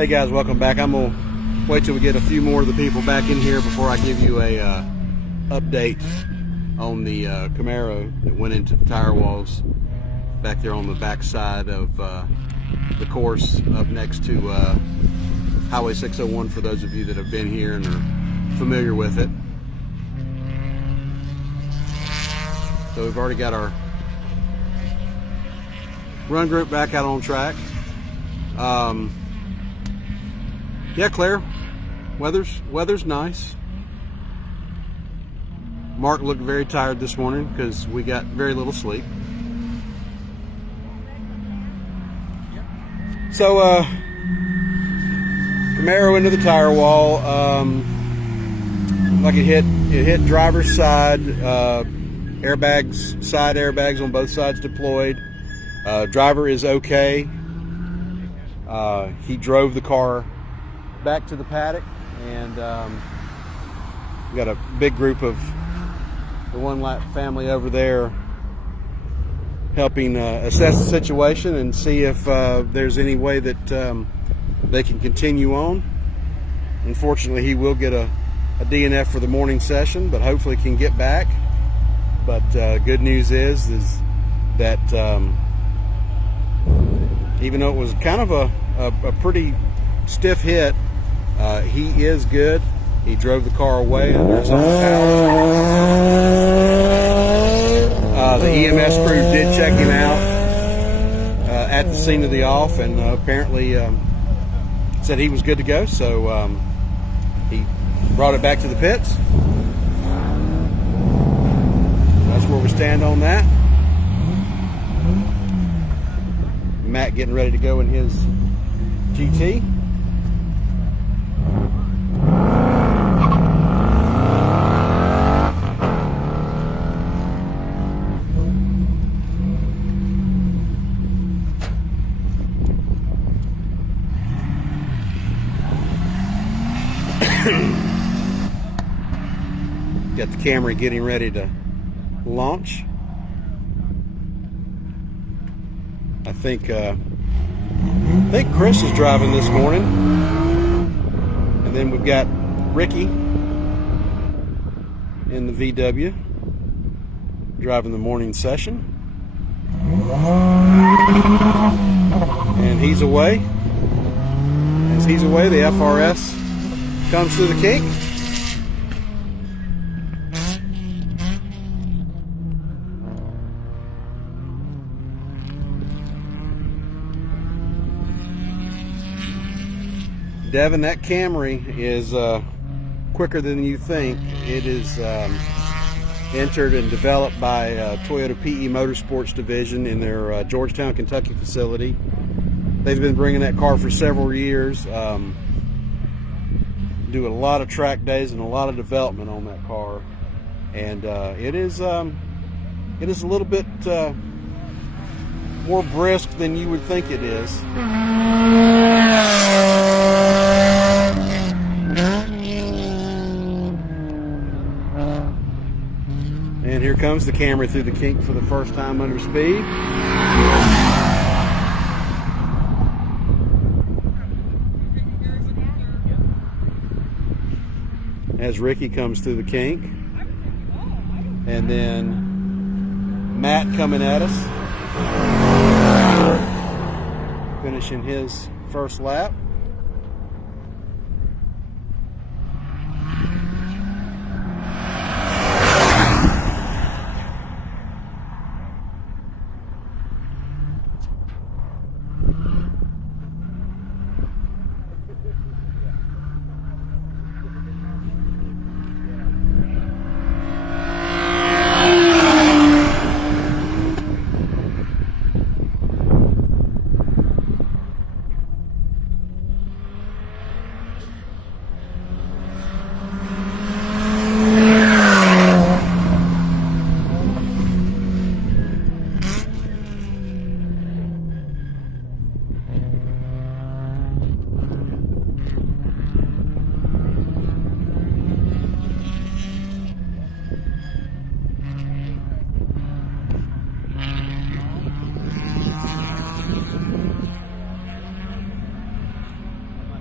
Hey guys, welcome back. I'm gonna wait till we get a few more of the people back in here before I give you a update on the Camaro that went into the tire walls back there on the back side of the course up next to Highway 601, for those of you that have been here and are familiar with it. So we've already got our run group back out on track. Yeah, Claire, weather's nice. Mark looked very tired this morning because we got very little sleep. So Camaro into the tire wall. Like it hit driver's side. Airbags, side airbags on both sides deployed. Driver is okay. He drove the car back to the paddock, and we got a big group of the One Lap family over there helping assess the situation and see if there's any way that they can continue on. Unfortunately, he will get a DNF for the morning session, but hopefully can get back. But good news is that even though it was kind of a pretty stiff hit, he is good. He drove the car away under his own power. The EMS crew did check him out at the scene of the off, and apparently said he was good to go. So he brought it back to the pits. That's where we stand on that. Matt getting ready to go in his GT. Got the Camry getting ready to launch. I think Chris is driving this morning, and then we've got Ricky in the VW driving the morning session, and he's away. As he's away, the FRS comes through the kink. Devin, that Camry is quicker than you think. It is entered and developed by Toyota PE Motorsports division in their Georgetown, Kentucky facility. They've been bringing that car for several years. Do a lot of track days and a lot of development on that car, and it is a little bit more brisk than you would think it is. And here comes the Camry through the kink for the first time under speed. As Ricky comes through the kink. And then Matt coming at us, finishing his first lap.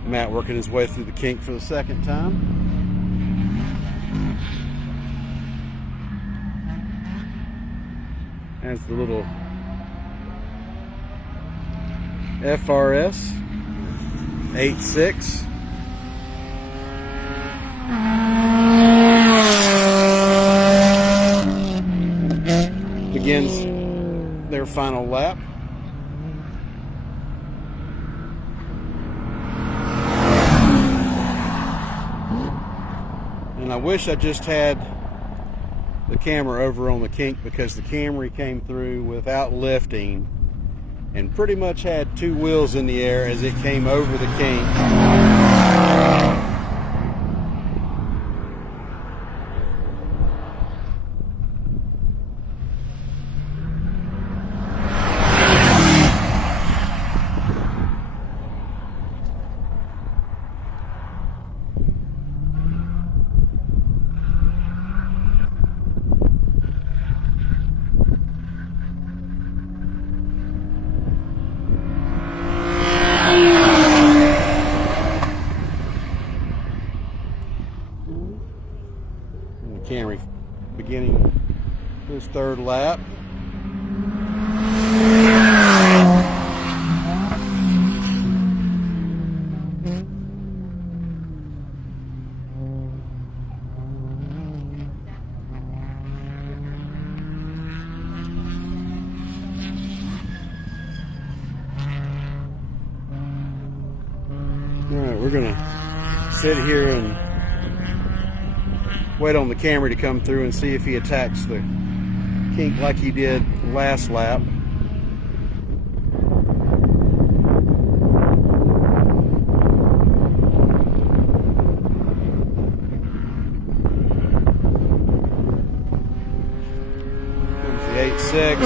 Matt working his way through the kink for the second time. That's the little FRS 86. Begins their final lap. And I wish I just had the camera over on the kink, because the Camry came through without lifting and pretty much had two wheels in the air as it came over the kink. Camry beginning his third lap. All right, we're gonna sit here and wait on the Camry to come through and see if he attacks the kink like he did last lap. Comes the 86.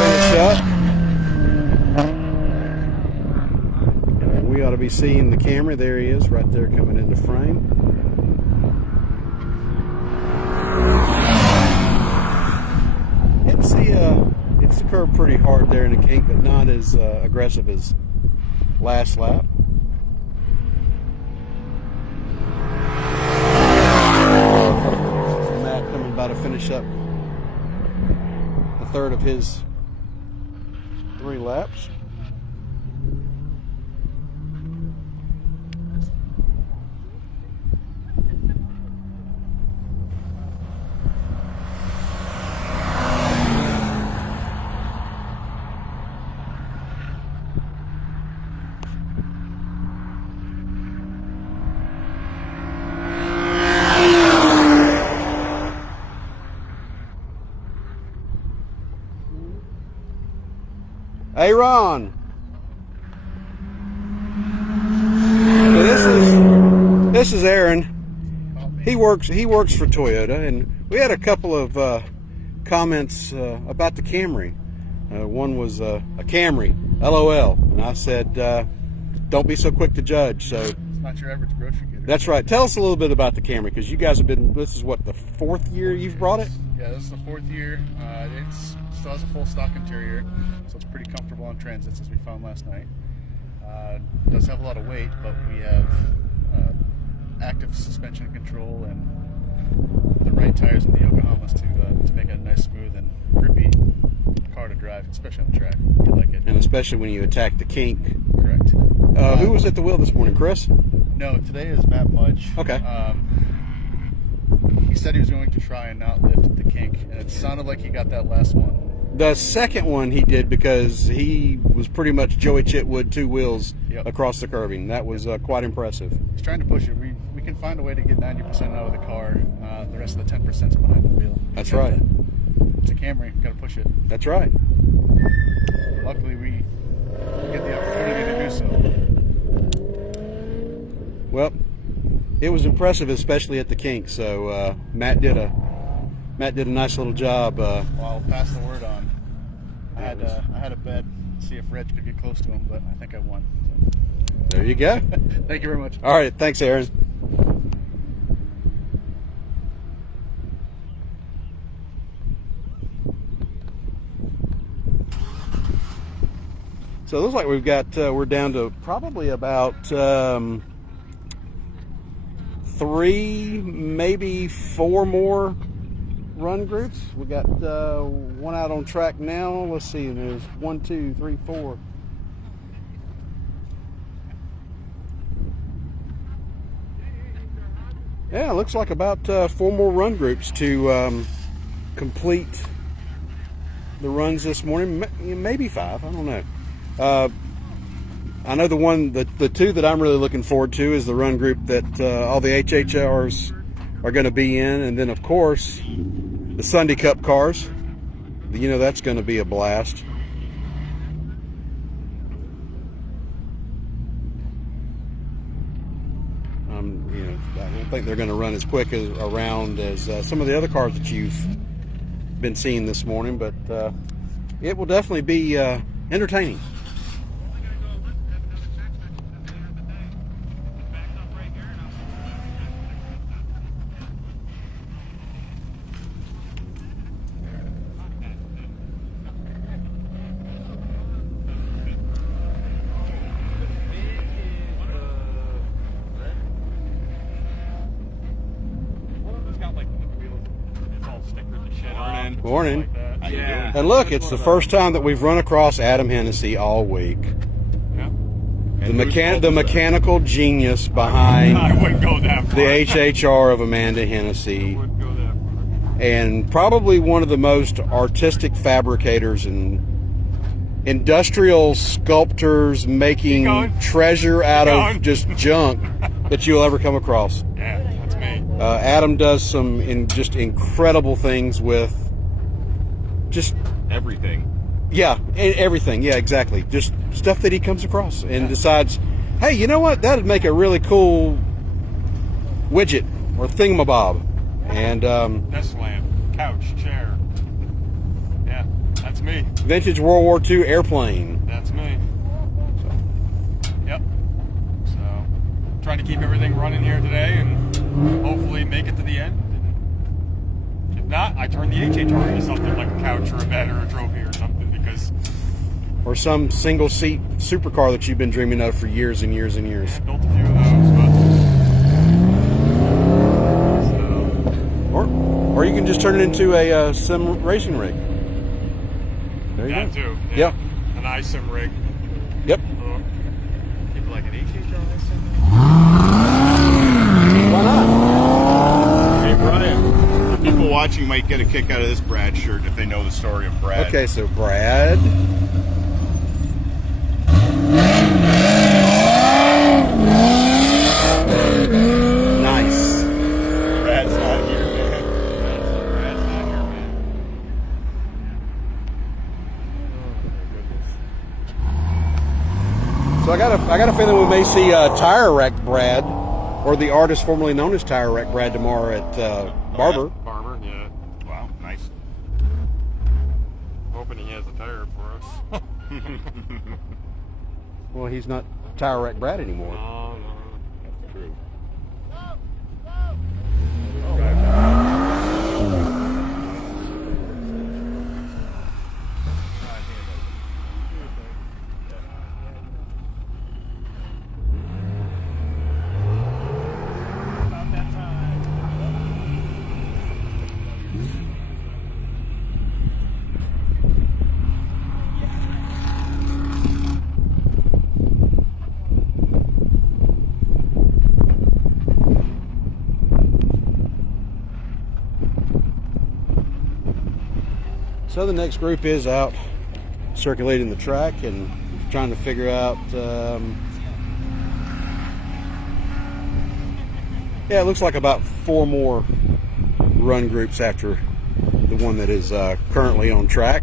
Finish up. And we ought to be seeing the Camry. There he is, right there coming into frame. It's the curve pretty hard there in the kink, but not as aggressive as last lap. Matt coming by to finish up the third of his 3 laps. Hey Ron, so this is Aaron. He works for Toyota, and we had a couple of comments about the Camry. One was a Camry, LOL, and I said, don't be so quick to judge. So it's not your average grocery getter. That's right. Tell us a little bit about the Camry, because you guys have been. This is what, the 4th year you've brought it? Yeah, this is the 4th year. It still has a full stock interior, so it's pretty comfortable on transits, as we found last night. It does have a lot of weight, but we have active suspension control and the right tires in the Yokohamas to make it a nice, smooth and grippy car to drive, especially on the track. You like it. And especially when you attack the kink. Correct. Who was at the wheel this morning, Chris? No, today is Matt Mudge. Okay. He said he was going to try and not lift at the kink, and it sounded like he got that last one. The second one he did, because he was pretty much Joey Chitwood 2 wheels across the curbing. That was quite impressive. He's trying to push it. We can find a way to get 90% out of the car. The rest of the 10% is behind the wheel. That's right. It's a Camry. Got to push it. That's right. Luckily, we get the opportunity to do so. Well, it was impressive, especially at the kink. So Matt did a nice little job. Well, I'll pass the word on. I had a bet, see if Reg could get close to him, but I think I won. So. There you go. Thank you very much. All right, thanks, Aaron. So it looks like we've got, we're down to probably about 3, maybe 4 more run groups. We got one out on track now. Let's see, there's 1, 2, 3, 4. Yeah, it looks like about 4 more run groups to complete the runs this morning. Maybe 5, I don't know. I know the 2 that I'm really looking forward to is the run group that all the HHRs are going to be in, and then of course the Sunday Cup cars. You know that's going to be a blast. You know, I don't think they're going to run as quick around as some of the other cars that you've been seeing this morning, but it will definitely be entertaining. Morning. How you doing? And look, it's the first time that we've run across Adam Hennessy all week. Yeah. The mechanical genius behind I wouldn't go that far. the HHR of Amanda Hennessy, Wouldn't go that far. and probably one of the most artistic fabricators and industrial sculptors making treasure out of just junk that you'll ever come across. Yeah, that's me. Adam does some just incredible things with just Everything. everything. Yeah, exactly. Just stuff that he comes across and decides, hey, you know what? That'd make a really cool widget or thingamabob. And Desk lamp, couch, chair. Yeah, that's me. vintage World War II airplane. That's me. Yep. So, trying to keep everything running here today and hopefully make it to the end. If not, I turn the HHR into something like a couch or a bed or a trophy or something because Or some single seat supercar that you've been dreaming of for years and years and years. I built a few of those. But, Or you can just turn it into a sim racing rig. There you that go. too. Yeah. An iSim rig. Yep. Maybe like an HHR iSim. Why not? Hey Brian, the people watching might get a kick out of this Brad shirt if they know the story of Brad. Okay, so Brad. Nice. Brad's not here, man. Brad's not here, man. So I got a feeling we may see Tire Rack Brad, or the artist formerly known as Tire Rack Brad, tomorrow at Barber. Barber, yeah. Wow, nice. Hoping he has a tire for us. Well, he's not Tire Rack Brad anymore. No, no. That's true. So the next group is out circulating the track and trying to figure out. Yeah, it looks like about 4 more run groups after the one that is currently on track.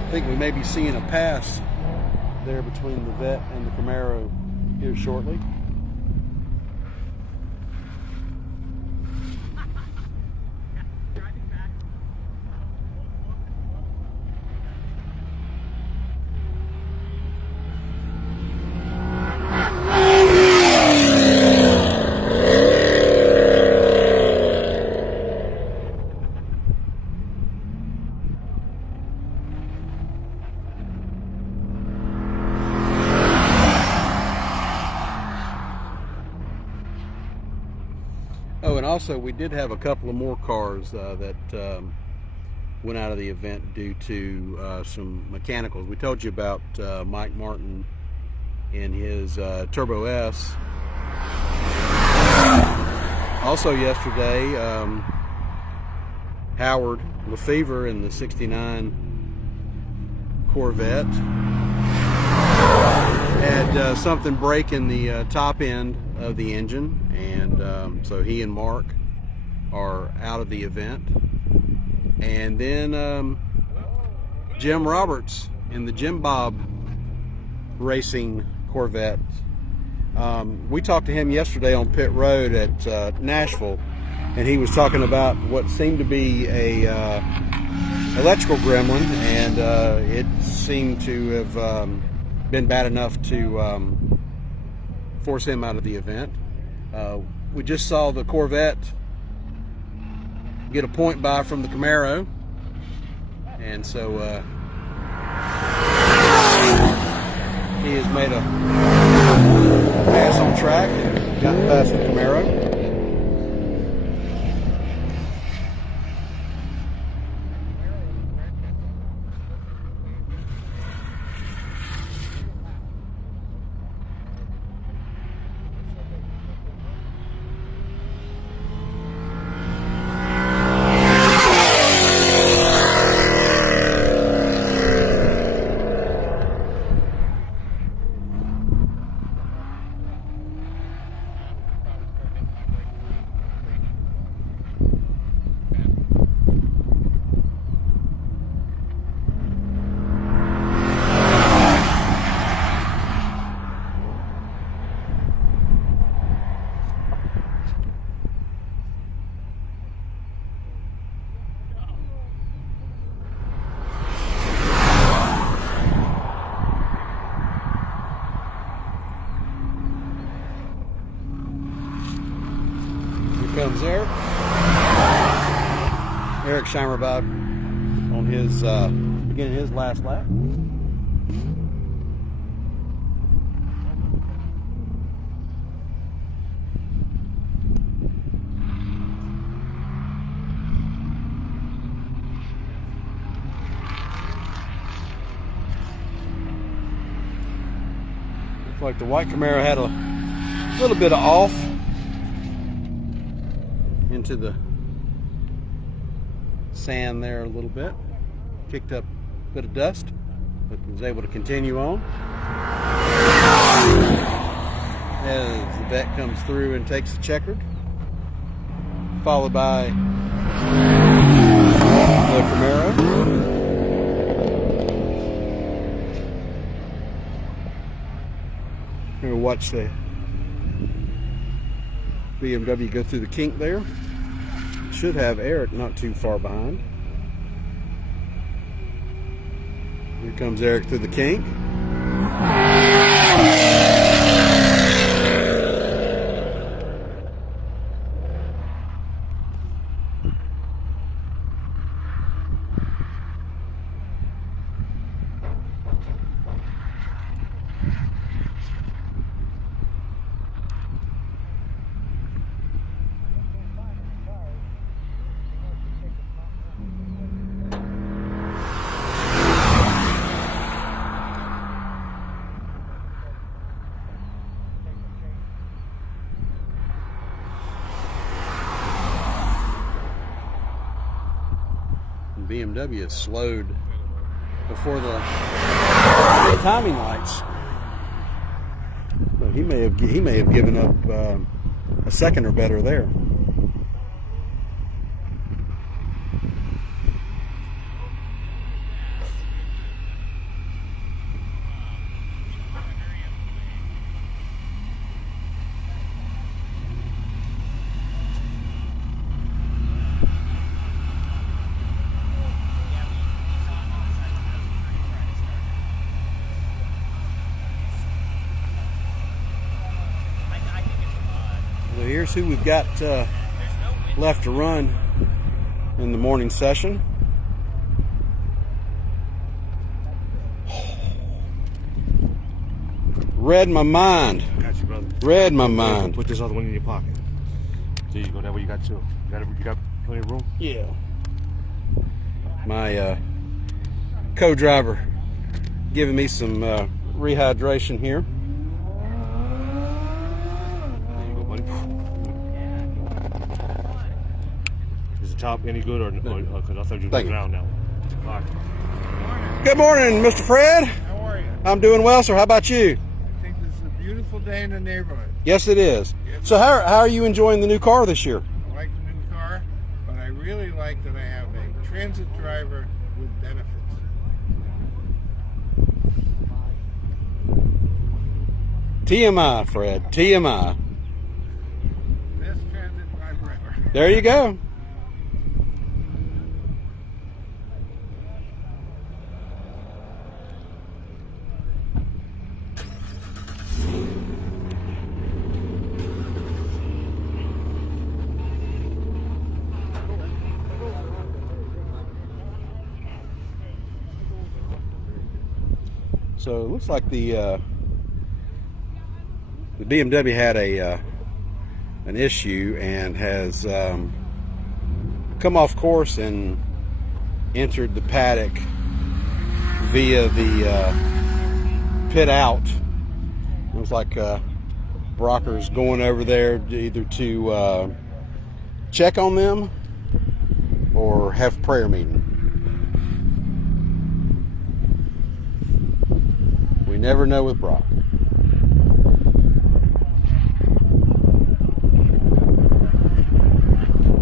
I think we may be seeing a pass there between the Vet and the Camaro here shortly. also, we did have a couple of more cars that went out of the event due to some mechanicals. We told you about Mike Martin in his Turbo S. Also yesterday, Howard Lefevre in the 69 Corvette had something break in the top end of the engine, and so he and Mark are out of the event. And then Jim Roberts in the Jim Bob Racing Corvette. We talked to him yesterday on pit road at Nashville, and he was talking about what seemed to be a electrical gremlin, and it seemed to have been bad enough to force him out of the event. We just saw the Corvette get a point by from the Camaro, and so he has made a pass on track and gotten past the Camaro. Comes Eric. Eric Scheimerbach on his beginning his last lap. Looks like the white Camaro had a little bit of off into the sand there a little bit, kicked up a bit of dust, but was able to continue on as the vet comes through and takes the checkered, followed by the Camaro. We're going to watch the BMW go through the kink there. Should have Eric not too far behind. Here comes Eric through the kink. BMW is slowed before the timing lights. But he may have given up a second or better there. Here's who we've got left to run in the morning session. Read my mind. Got you, brother. Read my mind. Put this other one in your pocket. So you go that way. You got two. You got plenty of room. Yeah. My co-driver giving me some rehydration here. There you go, buddy. Is the top any good or no? Because I thought you were Thank going you. down now. All right. Good morning, Mr. Fred. How are you? I'm doing well, sir. How about you? I think this is a beautiful day in the neighborhood. Yes, it is. So how are you enjoying the new car this year? I like the new car, but I really like that I have a transit driver with benefits. TMI, Fred. TMI. Best transit driver ever. There you go. So it looks like the BMW had an issue and has come off course and entered the paddock via the pit out. It was like Brocker's going over there either to check on them or have prayer meeting. We never know with Brock.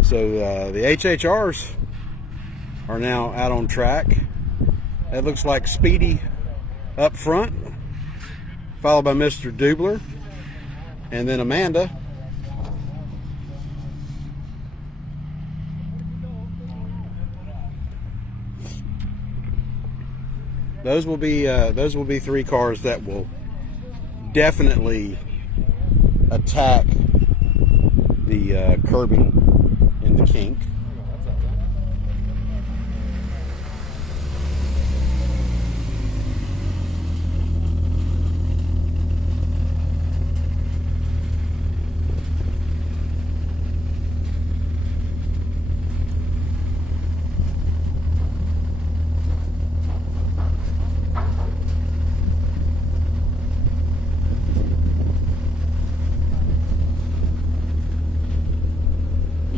So the HHRs are now out on track. It looks like Speedy up front, followed by Mr. Dubler, and then Amanda. Those will be three cars that will definitely attack the curbing in the kink.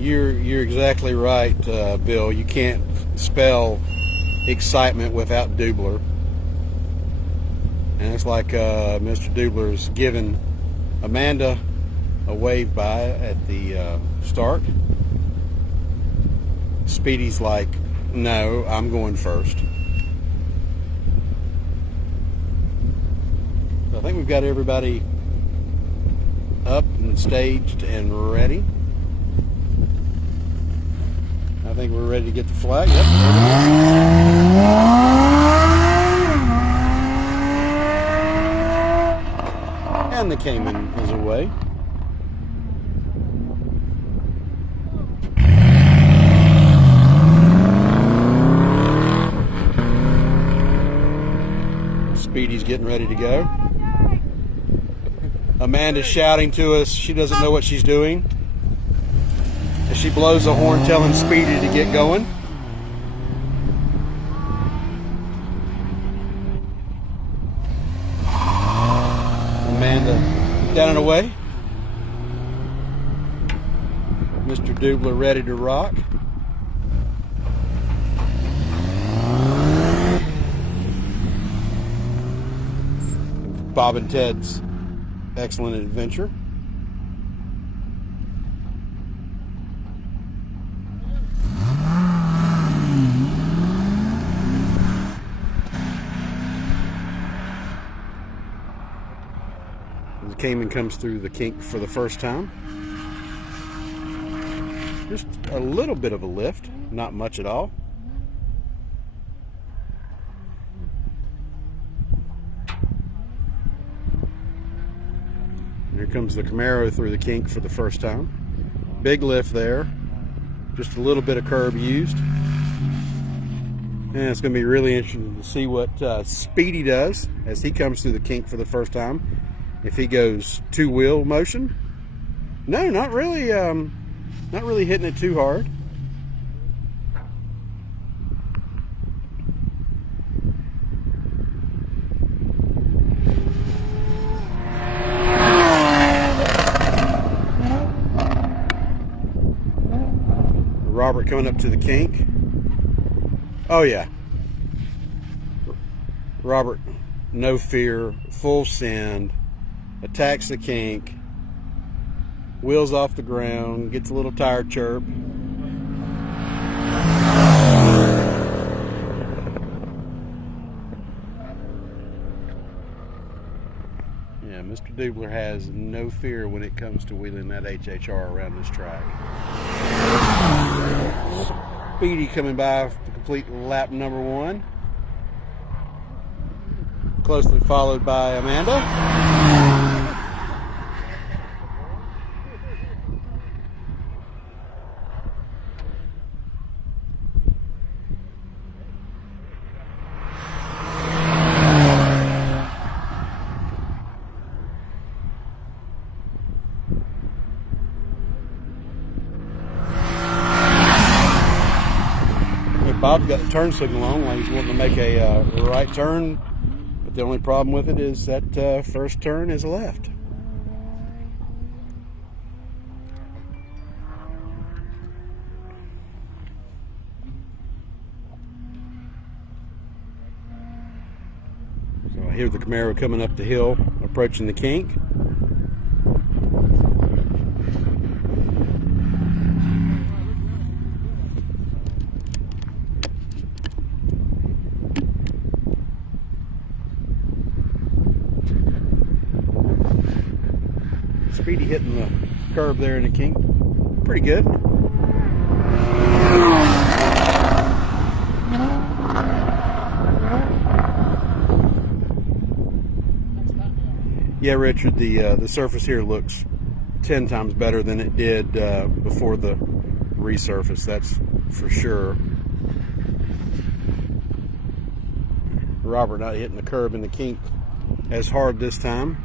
You're exactly right, Bill. You can't spell excitement without Dubler. And it's like Mr. Dubler's giving Amanda a wave by at the start. Speedy's like, no, I'm going first. I think we've got everybody up and staged and ready. I think we're ready to get the flag. Yep. And the Cayman is away. Speedy's getting ready to go. Amanda's shouting to us. She doesn't know what she's doing. As she blows the horn telling Speedy to get going. Amanda down and away. Mr. Dubler ready to rock. Bob and Ted's excellent adventure. The Cayman comes through the kink for the first time. Just a little bit of a lift, not much at all. Here comes the Camaro through the kink for the first time. Big lift there. Just a little bit of curb used. And it's going to be really interesting to see what Speedy does as he comes through the kink for the first time. If he goes two-wheel motion. No, not really. Not really hitting it too hard. Robert coming up to the kink. Oh yeah. Robert, no fear, full send, attacks the kink, wheels off the ground, gets a little tire chirp. Yeah, Mr. Dubler has no fear when it comes to wheeling that HHR around this track. Speedy coming by to complete lap number 1. Closely followed by Amanda. Bob's got the turn signal on while he's wanting to make a right turn, but the only problem with it is that first turn is a left. So I hear the Camaro coming up the hill, approaching the kink. Speedy hitting the curb there in the kink. Pretty good. Yeah, Richard, the surface here looks 10 times better than it did before the resurface, that's for sure. Robert not hitting the curb in the kink as hard this time.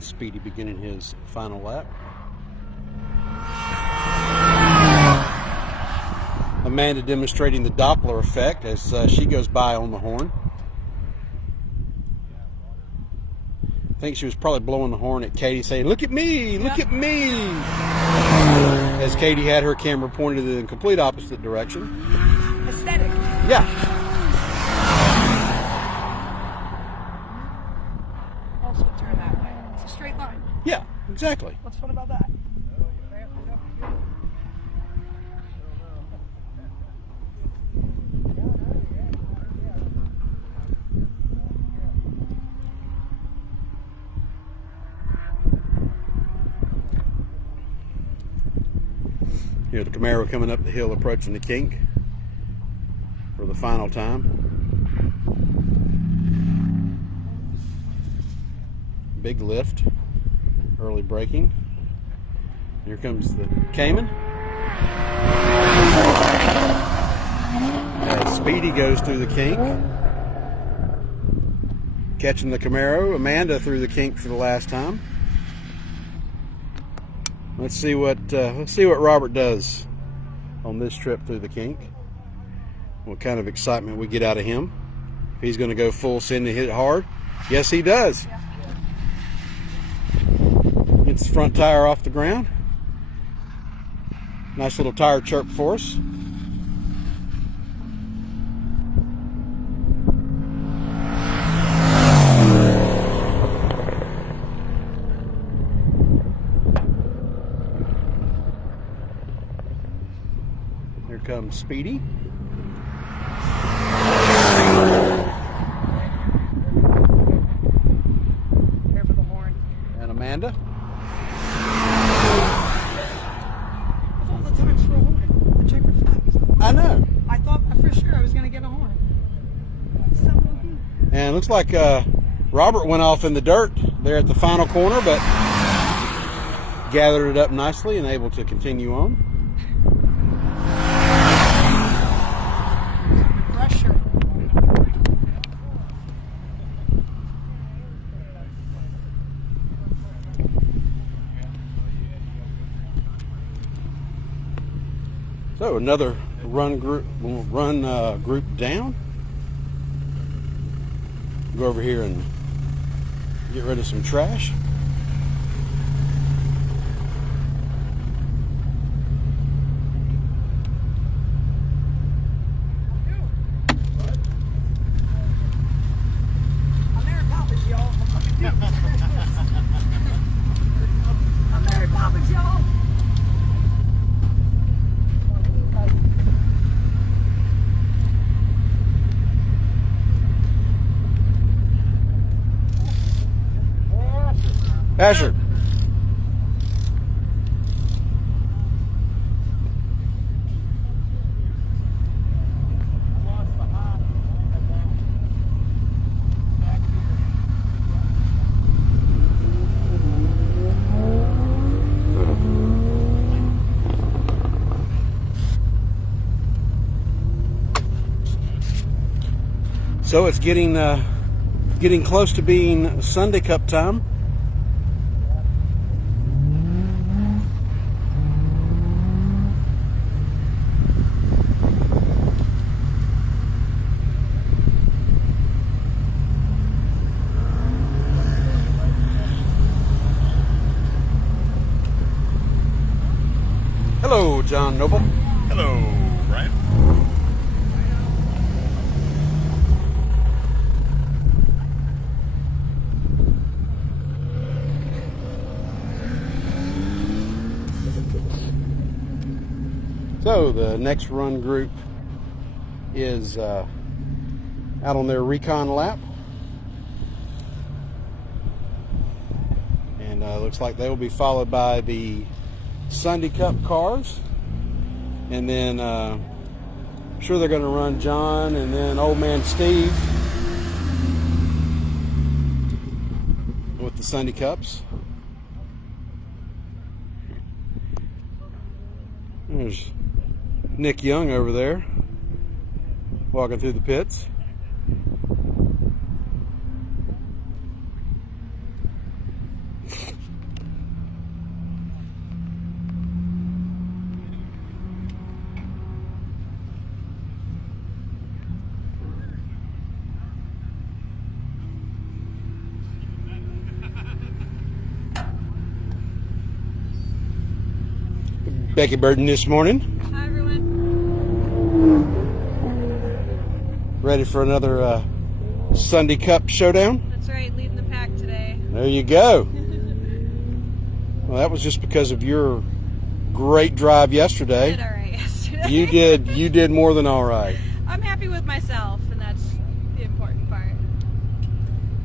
Speedy beginning his final lap. Amanda demonstrating the Doppler effect as she goes by on the horn. I think she was probably blowing the horn at Katie saying, "Look at me, look at me," as Katie had her camera pointed in the complete opposite direction. Aesthetic. Yeah. Also turn that way. It's a straight line. Yeah, exactly. What's fun about that? Here the Camaro coming up the hill approaching the kink for the final time. Big lift, early braking. Here comes the Cayman. As Speedy goes through the kink. Catching the Camaro, Amanda through the kink for the last time. Let's see what Robert does on this trip through the kink. What kind of excitement we get out of him. If he's going to go full send and hit it hard. Yes, he does. Gets the front tire off the ground. Nice little tire chirp for us. Here comes Speedy. Here for the horn. And Amanda. Of all the times for a horn, the checkered flag. I know. I thought for sure I was going to get a horn. So, And looks like Robert went off in the dirt there at the final corner, but gathered it up nicely and able to continue on. Pressure. So another run group down. Go over here and get rid of some trash. I'm Mary Poppins, y'all. I'm Mary Poppins, y'all. Asher. So it's getting close to being Sunday Cup time. Hello, John Noble. Hello, Brian. So the next run group is out on their recon lap, and looks like they will be followed by the Sunday Cup cars, and then I'm sure they're going to run John and then old man Steve with the Sunday Cups. There's Nick Young over there walking through the pits. Becky Burden this morning. Hi, everyone. Ready for another Sunday Cup showdown? That's right, leading the pack today. There you go. Well, that was just because of your great drive yesterday. Did all right yesterday. You did more than all right. I'm happy with myself, and that's the important part.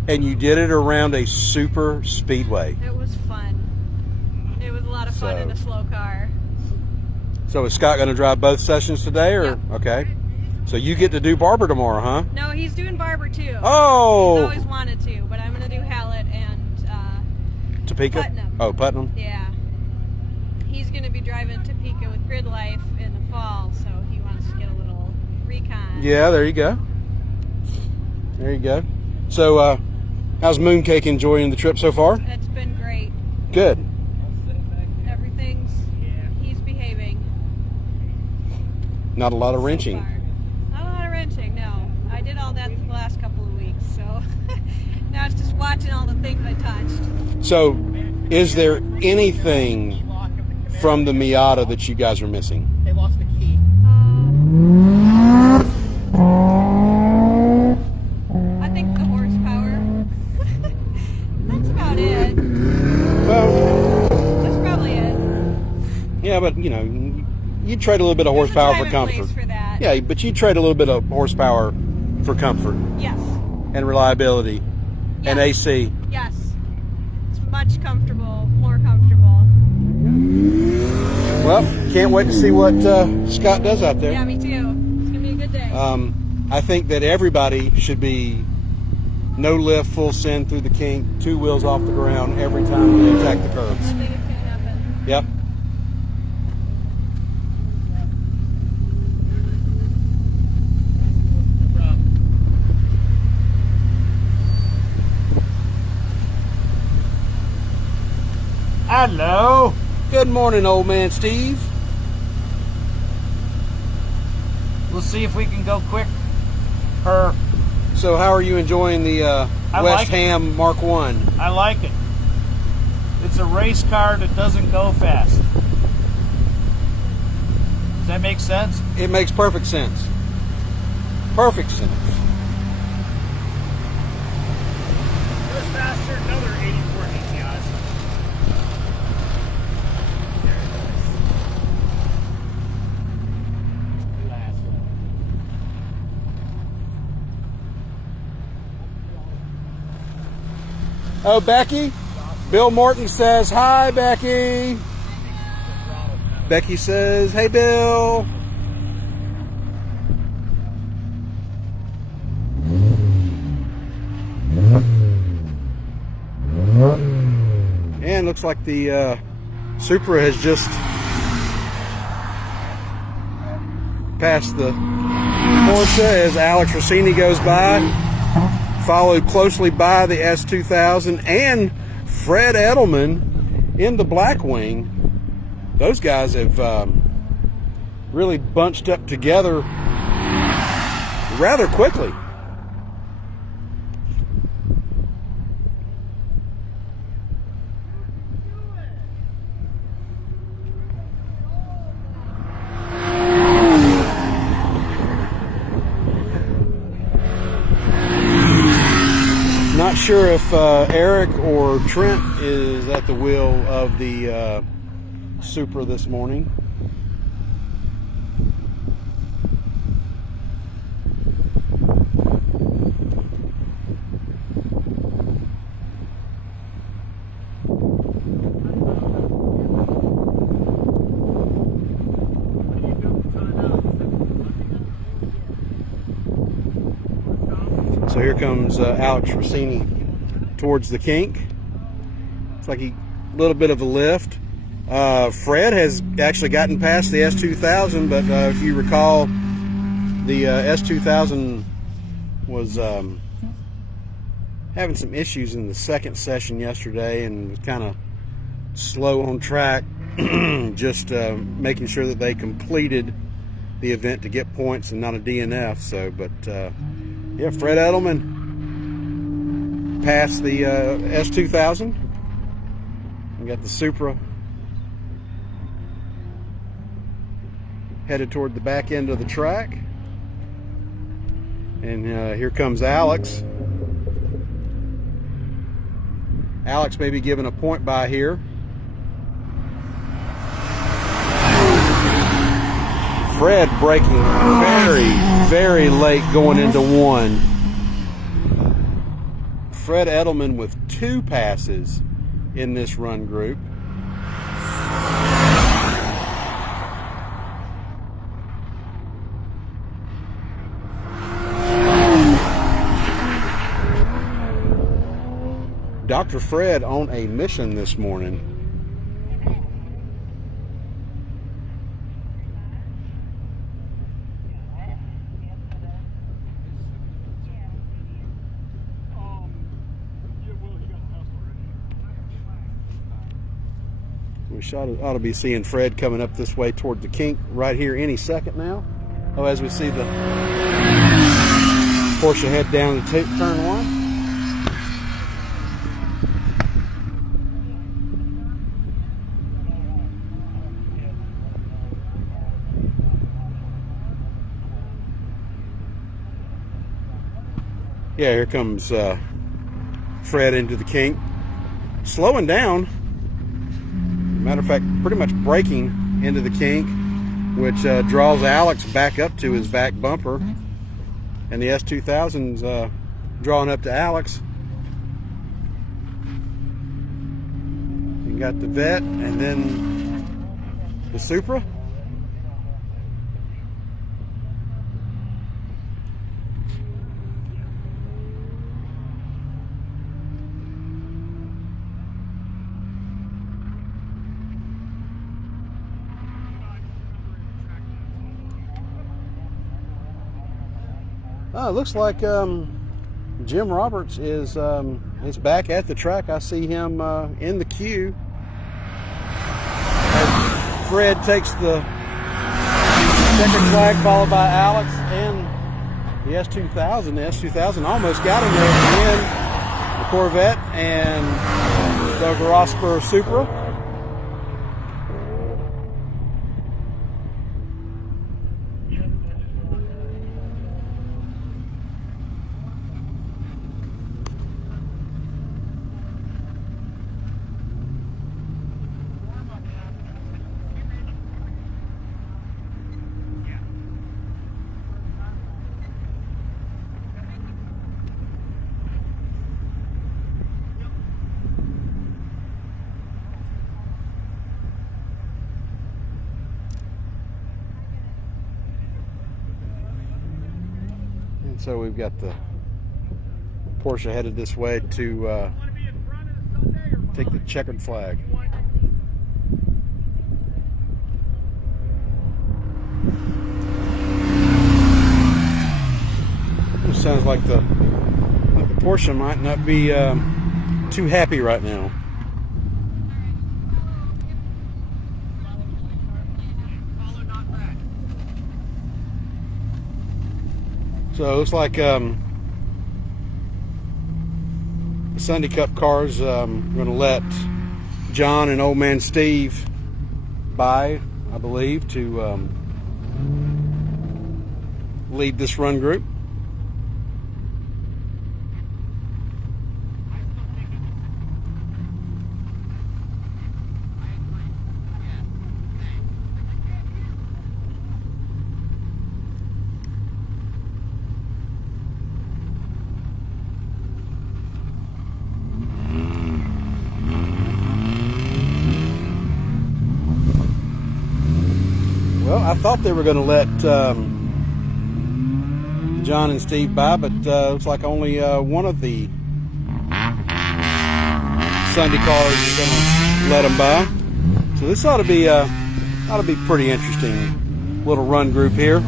And you did it around a super speedway. It was fun. It was a lot of fun in a slow car. So is Scott going to drive both sessions today, or Yep. okay? So you get to do Barber tomorrow, huh? No, he's doing Barber too. Oh! He's always wanted to, but I'm going to do Hallett and Topeka? Putnam. Oh, Putnam. Yeah. He's going to be driving Topeka with Grid Life in the fall, so he wants to get a little recon. Yeah, there you go. There you go. So, how's Mooncake enjoying the trip so far? It's been great. Good. He's behaving. Not a lot of so wrenching. far. Not a lot of wrenching, no. I did all that the last couple of weeks, so now it's just watching all the things I touched. So, is there anything from the Miata that you guys are missing? They lost the key. I think the horsepower. That's about it. Well, That's probably it. yeah, but you know, you trade a little bit of horsepower for There's a time and comfort. place for that. Yeah, but you trade a little bit of horsepower for comfort Yes. and reliability and Yes. AC. Yes. It's much more comfortable. Well, can't wait to see what Scott does out there. Yeah, me too. It's gonna be a good day. I think that everybody should be No lift, full send through the kink, 2 wheels off the ground every time they attack the curbs. Nothing is gonna happen. Yep. Hello. Good morning, old man Steve. We'll see if we can go quick. So how are you enjoying the I West like it. Ham Mark 1? I like it. It's a race car that doesn't go fast. Does that make sense? It makes perfect sense. Perfect sense. Goes faster than another 84 GTIs. There it is. Last one. Oh, Becky? Bill Morton says, hi, Becky. Becky says, hey, Bill. And looks like the Supra has just passed the Porsche as Alex Rossini goes by, followed closely by the S2000 and Fred Edelman in the Blackwing. Those guys have really bunched up together rather quickly. Not sure if Eric or Trent is at the wheel of the Supra this morning. So here comes Alex Rossini towards the kink. It's like a little bit of a lift. Fred has actually gotten past the S2000, but if you recall, the S2000 was having some issues in the second session yesterday and was kind of slow on track, just making sure that they completed the event to get points and not a DNF. So, but yeah, Fred Edelman passed the S2000. We got the Supra headed toward the back end of the track. And here comes Alex. Alex may be given a point by here. Fred braking very, very late going into one. Fred Edelman with 2 passes in this run group. Dr. Fred on a mission this morning. We ought to be seeing Fred coming up this way toward the kink right here any second now. Oh, as we see the Porsche head down to turn 1. Yeah, here comes Fred into the kink, slowing down. Matter of fact, pretty much braking into the kink, which draws Alex back up to his back bumper, and the S2000's drawing up to Alex. You got the Vet and then the Supra. Oh, it looks like Jim Roberts is back at the track. I see him in the queue. As Fred takes the checkered flag, followed by Alex and the S2000. The S2000 almost got him there at the end. The Corvette and the Grosper Supra. And so we've got the Porsche headed this way to take the checkered flag. It sounds like the Porsche might not be too happy right now. So it looks like the Sunday Cup cars going to let John and Old Man Steve by, I believe, to lead this run group. Well, I thought they were going to let John and Steve by, but looks like only one of the Sunday cars is going to let them by. So this ought to be pretty interesting little run group here.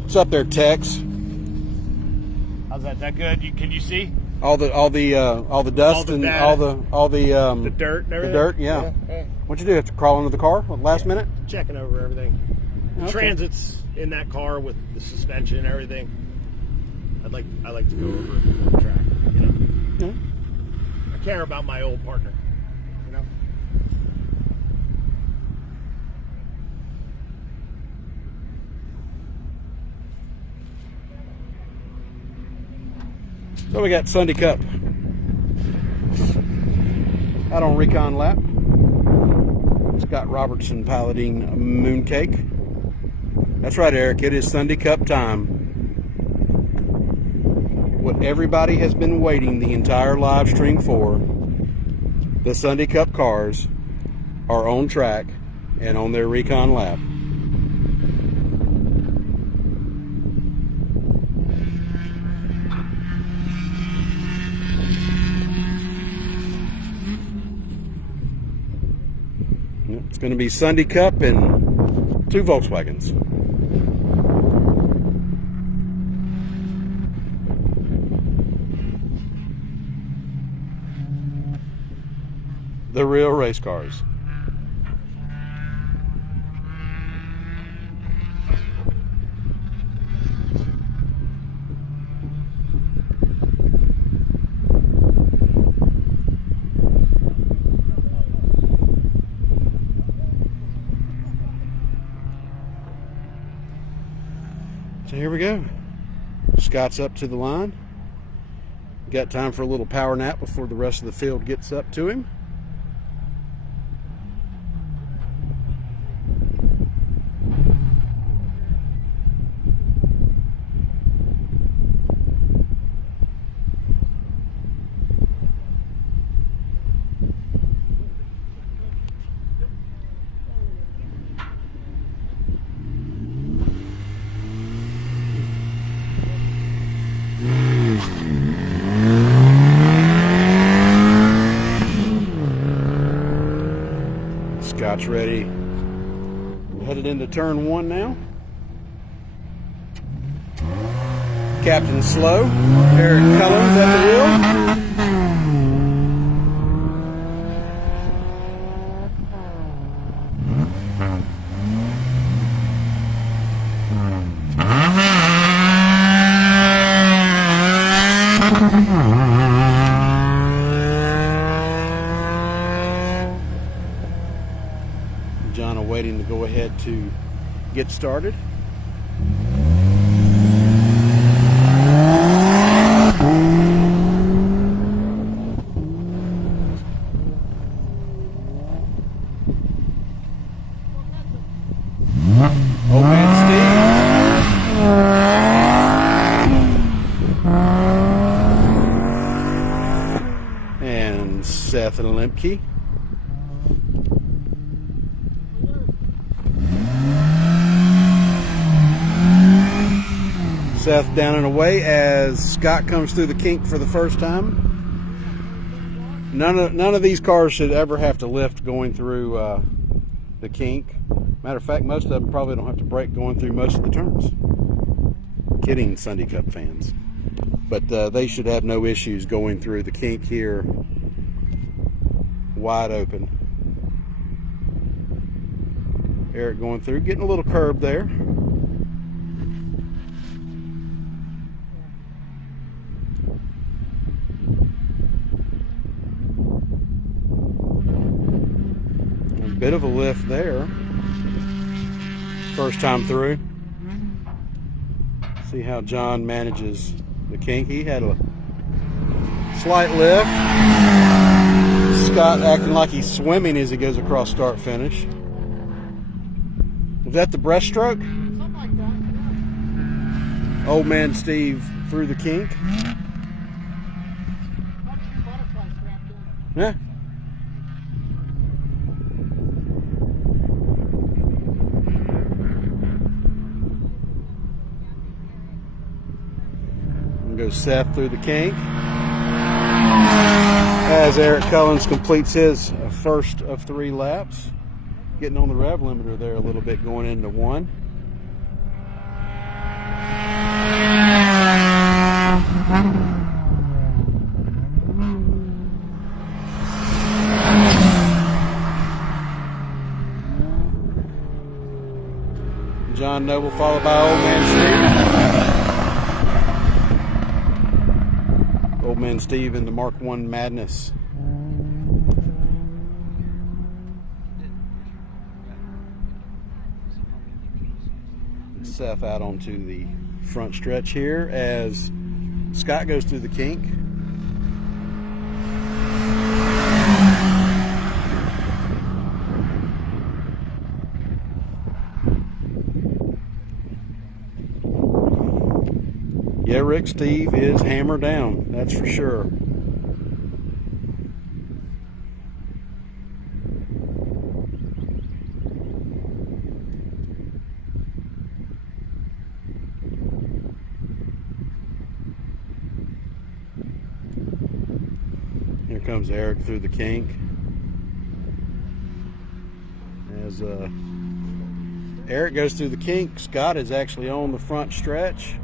What's up there, Tex? How's that? That good? Can you see? All the dust and data. all the The dirt and everything? The dirt, yeah. What'd you do? Have to crawl into the car at the last minute? Checking over everything. The Okay. transit's in that car with the suspension and everything. I like to go over the track, you know. Yeah. I care about my old partner, you know. So we got Sunday Cup out on Recon Lap. Scott Robertson piloting Mooncake. That's right, Eric. It is Sunday Cup time. What everybody has been waiting the entire live stream for. The Sunday Cup cars are on track and on their Recon Lap. It's going to be Sunday Cup and 2 Volkswagens. The real race cars. So here we go. Scott's up to the line. Got time for a little power nap before the rest of the field gets up to him. Scott's ready. Headed into turn 1 now. Captain Slow, Eric Cullens at the wheel. John awaiting to go ahead to get started. Old man Steve. And Seth and Lemke. Seth down and away as Scott comes through the kink for the first time. None of these cars should ever have to lift going through the kink. Matter of fact, most of them probably don't have to brake going through most of the turns. Kidding, Sunday Cup fans. But they should have no issues going through the kink here wide open. Eric going through, getting a little curb there. Bit of a lift there. First time through. See how John manages the kink. He had a slight lift. Scott acting like he's swimming as he goes across start finish. Was that the breaststroke? Something like that. Yeah. Old man Steve through the kink. Butterfly strapped in. Yeah. Goes Seth through the kink as Eric Cullens completes his first of 3 laps, getting on the rev limiter there a little bit going into 1. John Noble followed by Old Man Steve. Old man Steve in the Mark I Madness. Seth out onto the front stretch here as Scott goes through the kink. Yeah, Rick Steve is hammered down, that's for sure. Here comes Eric through the kink. As Eric goes through the kink, Scott is actually on the front stretch.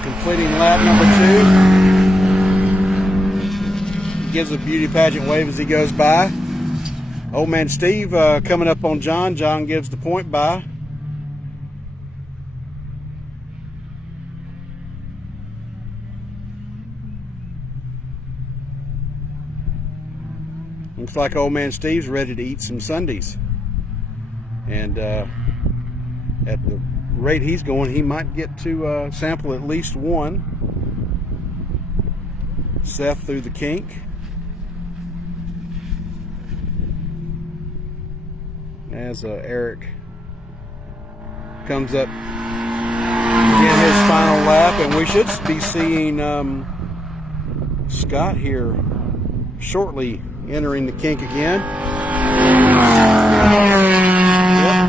Completing lap number 2. Gives a beauty pageant wave as he goes by. Old man Steve coming up on John. John gives the point by. Looks like old man Steve's ready to eat some Sundays. And at the rate he's going, he might get to sample at least one. Seth through the kink. As Eric comes up again his final lap, and we should be seeing Scott here shortly entering the kink again. Yep.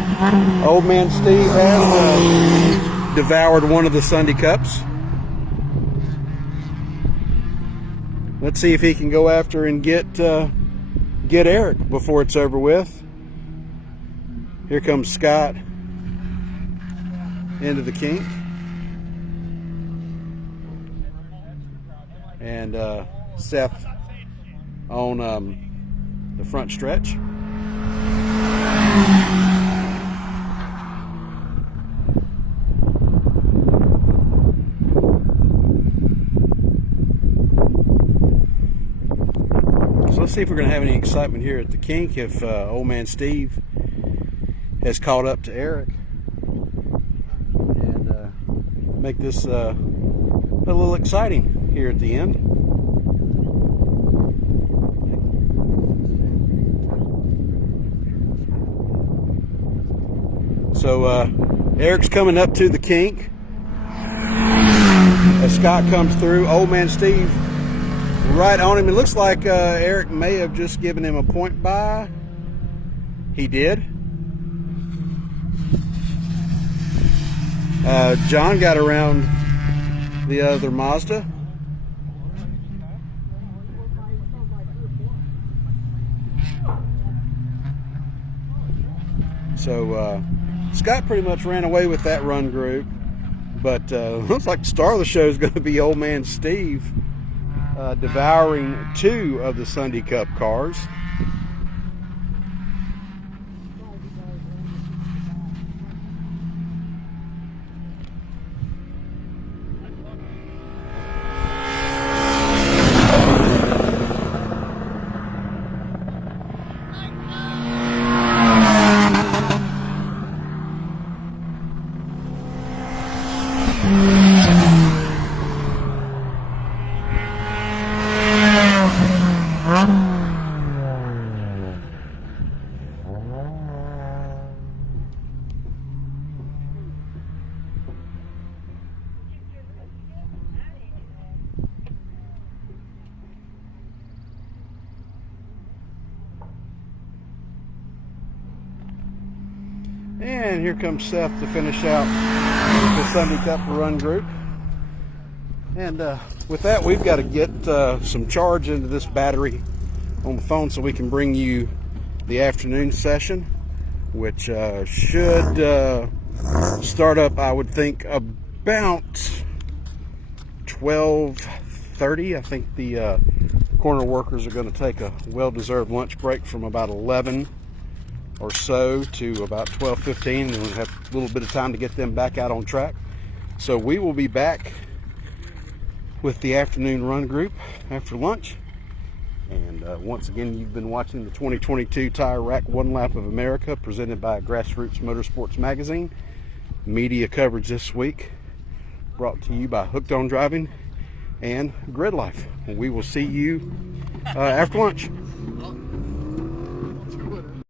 Old man Steve has devoured one of the Sunday Cups. Let's see if he can go after and get get Eric before it's over with. Here comes Scott into the kink. And Seth on the front stretch. So let's see if we're going to have any excitement here at the kink, if old man Steve has caught up to Eric, and make this a little exciting here at the end. So Eric's coming up to the kink as Scott comes through. Old man Steve right on him. It looks like Eric may have just given him a point by. He did. John got around the other Mazda. So Scott pretty much ran away with that run group, but looks like the star of the show is going to be old man Steve, devouring 2 of the Sunday Cup cars. And here comes Seth to finish out the Sunday Cup run group. And with that, we've got to get some charge into this battery on the phone so we can bring you the afternoon session, which should start up, I would think, about 12:30. I think the corner workers are going to take a well-deserved lunch break from about 11 or so to about 12:15, and we'll have a little bit of time to get them back out on track. So we will be back with the afternoon run group after lunch. And once again, you've been watching the 2022 Tire Rack One Lap of America, presented by Grassroots Motorsports Magazine. Media coverage this week brought to you by Hooked on Driving and Grid Life. We will see you after lunch.